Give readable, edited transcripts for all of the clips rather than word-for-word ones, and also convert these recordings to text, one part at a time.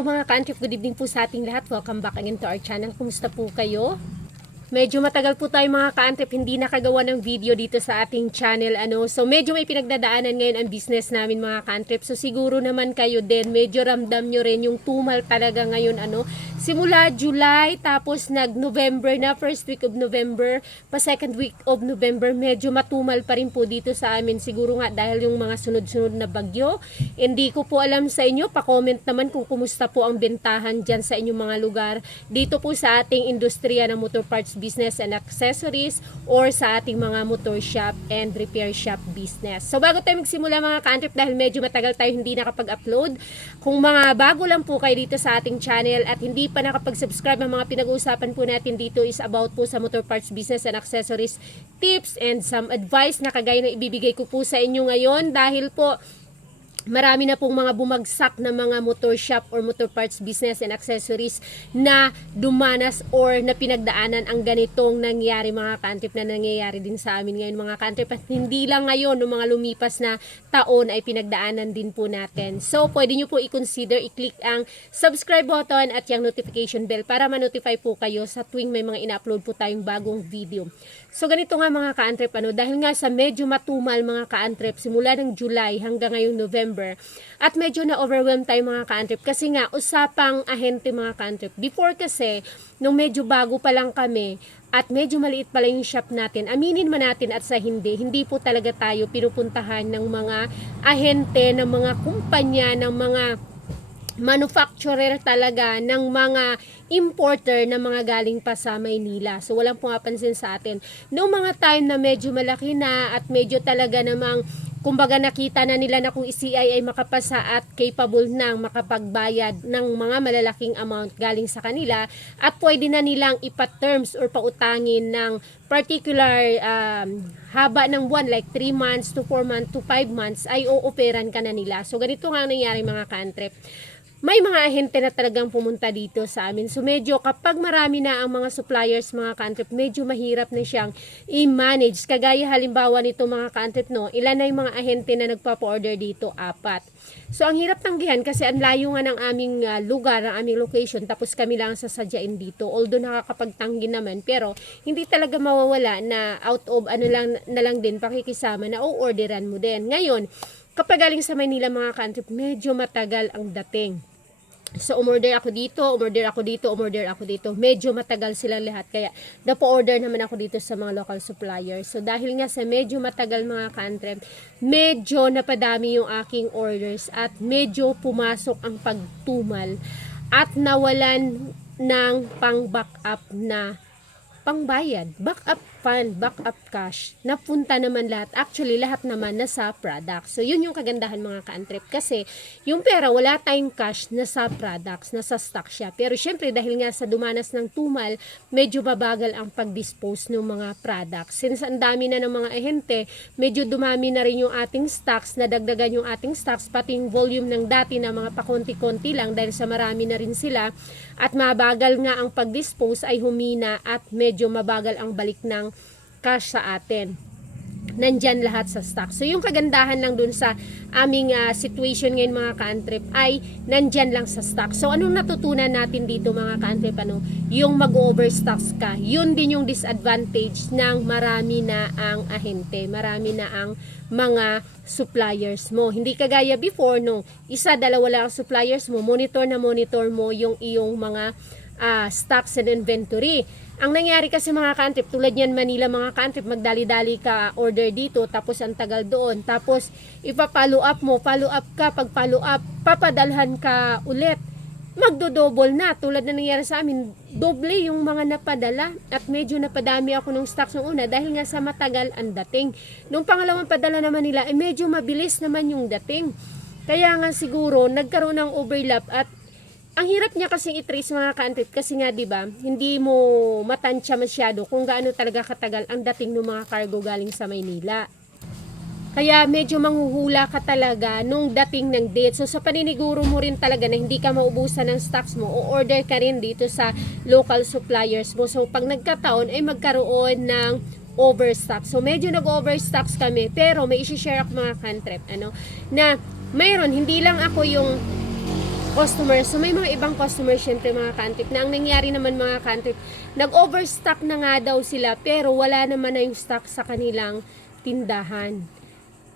O mga ka-antrip, good evening po sa ating lahat. Welcome back again to our channel. Kumusta po kayo? Medyo matagal po tayo mga ka-antrip hindi nakagawa ng video dito sa ating channel. So medyo may pinagdadaanan ngayon ang business namin mga ka-antrip. So siguro naman kayo din, medyo ramdam nyo rin yung tumal talaga ngayon. Simula July, tapos nag-November na, first week of November, pa second week of November, medyo matumal pa rin po dito sa amin. Siguro nga dahil yung mga sunod-sunod na bagyo. Hindi ko po alam sa inyo, pa-comment naman kung kumusta po ang bentahan dyan sa inyong mga lugar. Dito po sa ating industriya ng motor parts business and accessories or sa ating mga motor shop and repair shop business. So bago tayo magsimula mga ka-antrip, dahil medyo matagal tayo hindi nakapag-upload, kung mga bago lang po kayo dito sa ating channel at hindi pa nakapag-subscribe, ang mga pinag-uusapan po natin dito is about po sa motor parts business and accessories tips and some advice na kagaya na ibibigay ko po sa inyo ngayon dahil po marami na pong mga bumagsak na mga motor shop or motor parts business and accessories na dumanas or na pinagdaanan ang ganitong nangyari mga ka-antrip, na nangyayari din sa amin ngayon mga ka-antrip. At hindi lang ngayon, noong mga lumipas na taon ay pinagdaanan din po natin. So pwede nyo po i-consider, i-click ang subscribe button at yung notification bell para ma-notify po kayo sa tuwing may mga ina-upload po tayong bagong video. So ganito nga mga ka-antrip, dahil nga sa medyo matumal mga ka-antrip simula ng July hanggang ngayong November, at medyo na-overwhelm tayo mga ka-antrip kasi nga usapang ahente mga ka-antrip. Before kasi, nung medyo bago pa lang kami at medyo maliit pa lang yung shop natin, aminin man natin at sa hindi po talaga tayo pinupuntahan ng mga ahente, ng mga kumpanya, ng mga manufacturer talaga, ng mga importer na mga galing pa sa Maynila. So walang pumapansin sa atin. Noong mga time na medyo malaki na at medyo talaga namang kumbaga nakita na nila na kung CI ay makapasa at capable nang makapagbayad ng mga malalaking amount galing sa kanila at pwede na nilang ipa-terms or pautangin ng particular haba ng buwan like 3 months to 4 months to 5 months ay o-operan ka na nila. So ganito nga ang nangyari mga ka-antrip. May mga ahente na talagang pumunta dito sa amin. So medyo kapag marami na ang mga suppliers mga ka-antrip, medyo mahirap na siyang i-manage. Kagaya halimbawa nito mga ka-antrip, ilan na yung mga ahente na nagpapa-order dito? 4. So ang hirap tanggihan kasi ang layo nga ng aming lugar, ang aming location, tapos kami lang sasadyain dito. Although nakakapagtanggi naman, pero hindi talaga mawawala na out of na lang din pakikisama na o-orderan mo din. Ngayon, kapag galing sa Maynila mga ka-antrip, medyo matagal ang dating. So, umorder ako dito. Medyo matagal silang lahat. Kaya, napo-order naman ako dito sa mga local suppliers. So, dahil nga sa medyo matagal mga ka-antrip, medyo napadami yung aking orders at medyo pumasok ang pagtumal at nawalan ng pang-backup na pangbayad, backup fund, backup cash, napunta naman lahat. Actually, lahat naman nasa product. So, yun yung kagandahan mga ka-antrip. Kasi, yung pera, wala tayong cash, nasa products, nasa stock siya. Pero, syempre, dahil nga sa dumanas ng tumal, medyo babagal ang pag-dispose ng mga products. Since ang dami na ng mga ahente, medyo dumami na rin yung ating stocks, nadagdagan yung ating stocks, pati yung volume ng dati na mga pakonti-konti lang dahil sa marami na rin sila. At mabagal nga ang pag-dispose ay humina at medyo mabagal ang balik ng cash sa atin. Nandyan lahat sa stock. So yung kagandahan lang dun sa aming situation ngayon mga ka-antrip ay nandyan lang sa stock. So anong natutunan natin dito mga ka-antrip? Yung mag-overstocks ka. Yun din yung disadvantage ng marami na ang ahente. Marami na ang mga suppliers mo. Hindi kagaya before, isa, dalawa lang ang suppliers mo, monitor mo yung iyong mga stocks and inventory. Ang nangyari kasi mga ka-antrip, tulad yan Manila mga ka-antrip, magdali-dali ka order dito, tapos ang tagal doon. Tapos ipa-follow up mo, follow up ka, pag follow up, papadalhan ka ulit. Magdo-double na. Tulad na nangyari sa amin, doble yung mga napadala at medyo napadami ako ng stocks ng una dahil nga sa matagal ang dating. Nung pangalawang padala naman nila, medyo mabilis naman yung dating. Kaya nga siguro, nagkaroon ng overlap at ang hirap niya kasi i-trace mga ka-antrip kasi nga 'di ba, hindi mo matansya masyado kung gaano talaga katagal ang dating ng mga cargo galing sa Maynila. Kaya medyo manghuhula ka talaga nung dating ng date. So sa paniniguro mo rin talaga na hindi ka maubusan ng stocks mo, o order ka rin dito sa local suppliers mo. So pag nagkataon ay magkaroon ng overstock. So medyo nag-overstocks kami, pero may i-share ako mga ka-antrip, na mayroon, hindi lang ako yung customer. So may mga ibang customer syempre mga ka-antrip na ang nangyari naman mga ka-antrip, nag-overstock na nga daw sila pero wala naman na yung stock sa kanilang tindahan.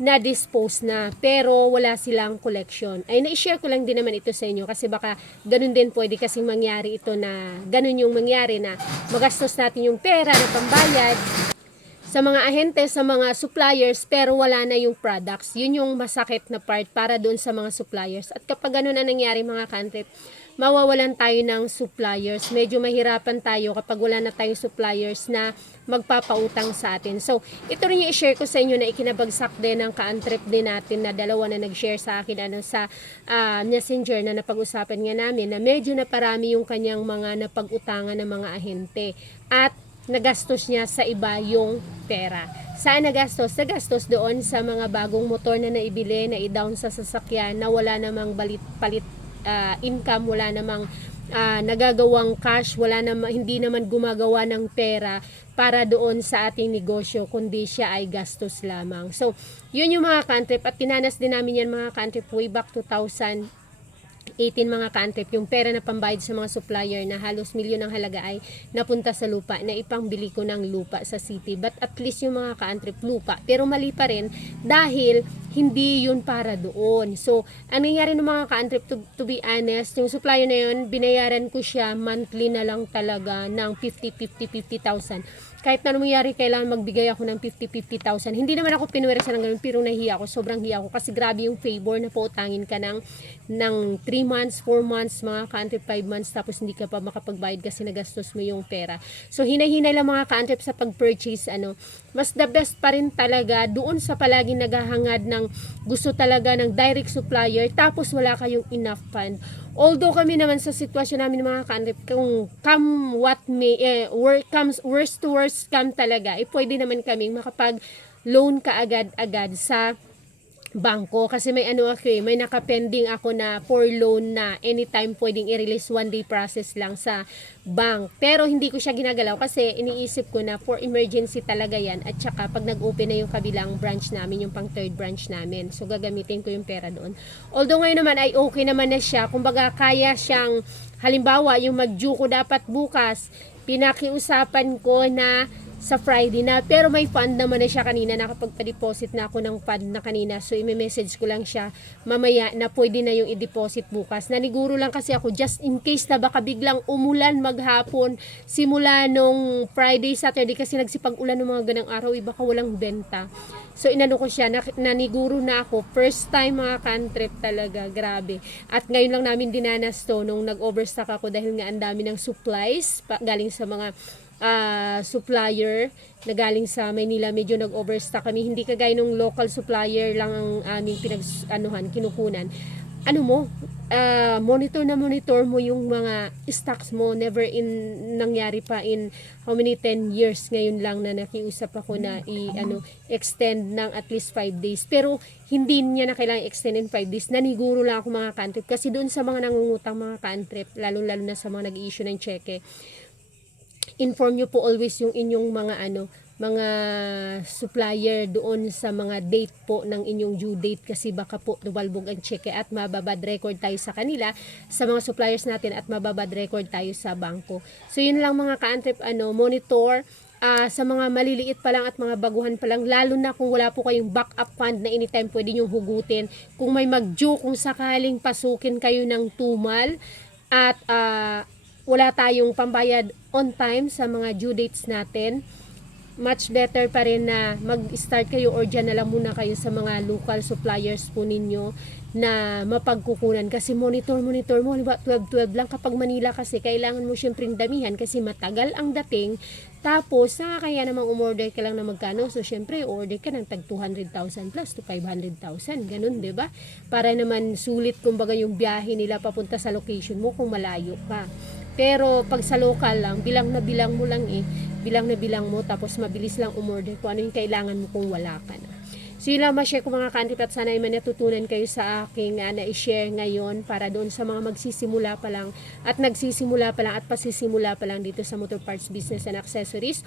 Na-dispose na pero wala silang collection. Ay na-share ko lang din naman ito sa inyo kasi baka ganun din pwede kasing mangyari ito na ganun yung mangyari na magastos natin yung pera na pambayad sa mga ahente, sa mga suppliers, pero wala na yung products. Yun yung masakit na part para doon sa mga suppliers. At kapag ganun na nangyari mga ka-antrip, mawawalan tayo ng suppliers. Medyo mahirapan tayo kapag wala na tayong suppliers na magpapautang sa atin. So, ito rin yung i-share ko sa inyo na ikinabagsak din ng ka-antrip din natin na dalawa na nag-share sa akin sa messenger na napag-usapan nga namin na medyo naparami yung kanyang mga napag-utangan ng mga ahente. At nagastos niya sa iba yung pera. Saan nagastos? Nagastos doon sa mga bagong motor na naibili, na i-down sa sasakyan, na wala namang palit income, wala namang nagagawang cash, hindi naman gumagawa ng pera para doon sa ating negosyo, kundi siya ay gastos lamang. So, yun yung mga ka-antrip at tinanas din namin yan mga ka-antrip way back 2018 mga ka-antrip, yung pera na pambayad sa mga supplier na halos milyon ang halaga ay napunta sa lupa na ipangbili ko ng lupa sa city. But at least yung mga ka-antrip lupa, pero mali pa rin dahil hindi yun para doon. So, ang nangyari ng mga ka-antrip, to be honest, yung supplier na yun, binayaran ko siya monthly na lang talaga ng 50,000. Kahit na nangyari, kailangan magbigay ako ng 50,000. Hindi naman ako pinuwersa ng ganun, pero nahiya ako, sobrang hiya ako kasi grabe yung favor na pautangin ka ng 3 months, 4 months, mga ka-antrip 5 months, tapos hindi ka pa makapagbayad kasi nagastos mo yung pera. So, hinay-hinay lang mga ka-antrip sa pag-purchase, mas the best pa rin talaga doon sa palaging naghahangad ng gusto talaga ng direct supplier, tapos wala kayong enough fund. Although kami naman sa sitwasyon namin mga ka-antrip, kung come what may, comes worst to worst come talaga, pwede naman kaming makapag-loan ka agad-agad sa bangko kasi may may nakapending ako na for loan na anytime pwedeng i-release, 1 day process lang sa bank. Pero hindi ko siya ginagalaw kasi iniisip ko na for emergency talaga yan at saka pag nag-open na yung kabilang branch namin, yung pang third branch namin. So gagamitin ko yung pera doon. Although ngayon naman ay okay naman na siya, kumbaga kaya siyang, halimbawa yung mag-due ko dapat bukas, pinakiusapan ko na sa Friday na, pero may fund naman na siya kanina, nakapagpa-deposit na ako ng fund na kanina, so i-message ko lang siya mamaya na pwede na yung i-deposit bukas. Naniguro lang kasi ako just in case na baka biglang umulan maghapon simula nung Friday, Saturday kasi nagsipag-ulan ng mga ganang araw, baka walang benta. So inano ko siya, naniguro na ako, first time mga ka-antrip talaga, grabe. At ngayon lang namin dinanas to nung nag-overstock ako dahil nga ang dami ng supplies galing sa mga supplier na galing sa Maynila. Medyo nag-overstock kami, hindi kagaya nung local supplier lang ang aming kinukunan. Monitor mo yung mga stocks mo. Never nangyari pa in how many 10 years ngayon lang na nakiusap ako na extend ng at least 5 days. Pero hindi niya na kailangan extend in 5 days. Naniguro lang ako mga ka-antrip kasi doon sa mga nangungutang mga ka-antrip, lalo na sa mga nag-i-issue ng cheque, inform nyo po always yung inyong mga supplier doon sa mga date po ng inyong due date kasi baka po tubalbog ang cheque at mababad record tayo sa kanila, sa mga suppliers natin, at mababad record tayo sa bangko. So yun lang mga ka-antrip, monitor sa mga maliliit pa lang at mga baguhan pa lang, lalo na kung wala po kayong backup fund na anytime pwede nyong hugutin. Kung may mag-due, kung sakaling pasukin kayo ng tumal at wala tayong pambayad on time sa mga due dates natin, much better pa rin na mag-start kayo or dyan na lang muna kayo sa mga local suppliers po ninyo na mapagkukunan kasi monitor mo, halimbawa 12 lang kapag Manila kasi kailangan mo syempreng damihan kasi matagal ang dating, tapos kaya namang umorder ka lang na magkano, so syempre order ka ng tag 200,000 plus to 500,000, ganun, diba? Para naman sulit kumbaga yung biyahe nila papunta sa location mo kung malayo pa. Pero pag sa local lang, bilang na bilang mo, tapos mabilis lang umorder kung ano yung kailangan mo kung wala ka na. So yun lang ma-share ko mga ka-antrip at sana ay natutunan kayo sa aking na-share ngayon para doon sa mga magsisimula pa lang at nagsisimula pa lang at pasisimula pa lang dito sa motor parts business and accessories.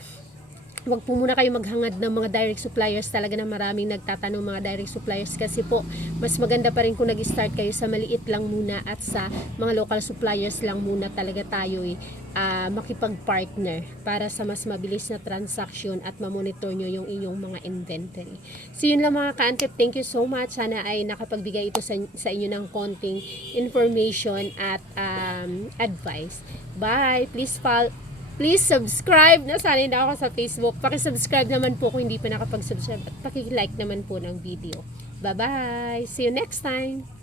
wag po muna kayo maghangad ng mga direct suppliers. Talaga na maraming nagtatanong mga direct suppliers, kasi po mas maganda pa rin kung nag-start kayo sa maliit lang muna at sa mga local suppliers lang muna talaga tayo makipag-partner para sa mas mabilis na transaction at mamonitor nyo yung inyong mga inventory. So yun lang mga ka-antip, thank you so much. Sana ay nakapagbigay ito sa inyo ng konting information at advice. Bye! Please subscribe. Nasanay na ako sa Facebook. Paki-subscribe naman po kung hindi pa nakapag-subscribe. At paki-like naman po ng video. Bye-bye! See you next time!